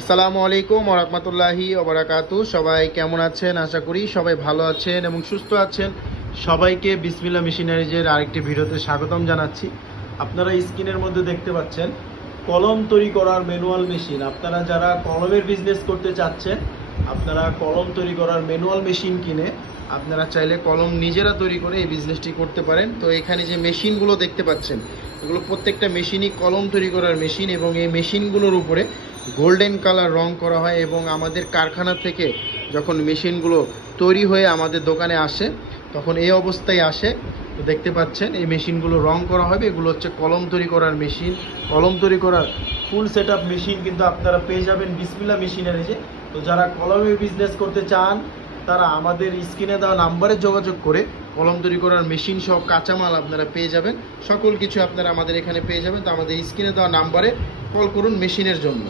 আসসালামু আলাইকুম ওয়া রাহমাতুল্লাহি ওয়া বারাকাতুহু। সবাই কেমন আছেন? আশা করি সবাই ভালো আছেন এবং সুস্থ আছেন। সবাইকে বিসমিল্লাহ মেশিনারিজের আরেকটি ভিডিওতে স্বাগতম জানাচ্ছি। আপনারা স্ক্রিনের মধ্যে দেখতে পাচ্ছেন কলম তৈরি করার ম্যানুয়াল মেশিন। আপনারা যারা কলমের বিজনেস করতে চাচ্ছেন, আপনারা কলম তৈরি করার ম্যানুয়াল মেশিন কিনে আপনারা চাইলে কলম নিজেরা তৈরি করে এই বিজনেসটি করতে পারেন। তো এখানে যে মেশিনগুলো দেখতে পাচ্ছেন, এগুলো প্রত্যেকটা মেশিনই কলম তৈরি করার মেশিন এবং এই মেশিনগুলোর উপরে গোল্ডেন কালার রং করা হয় এবং আমাদের কারখানা থেকে যখন মেশিনগুলো তৈরি হয়ে আমাদের দোকানে আসে তখন এই অবস্থায় আসে। তো দেখতে পাচ্ছেন এই মেশিনগুলো রং করা হবে। এগুলো হচ্ছে কলম তৈরি করার মেশিন। কলম তৈরি করার ফুল সেট আপ মেশিন কিন্তু আপনারা পেয়ে যাবেন বিসমিল্লাহ মেশিনারিজে। তো যারা কলমের বিজনেস করতে চান তারা আমাদের স্ক্রিনে দেওয়া নাম্বারে যোগাযোগ করে কলম তৈরি করার মেশিন সহ কাঁচামাল আপনারা পেয়ে যাবেন। সকল কিছু আপনারা আমাদের এখানে পেয়ে যাবেন। তো আমাদের স্ক্রিনে দেওয়া নাম্বারে কল করুন মেশিনের জন্য।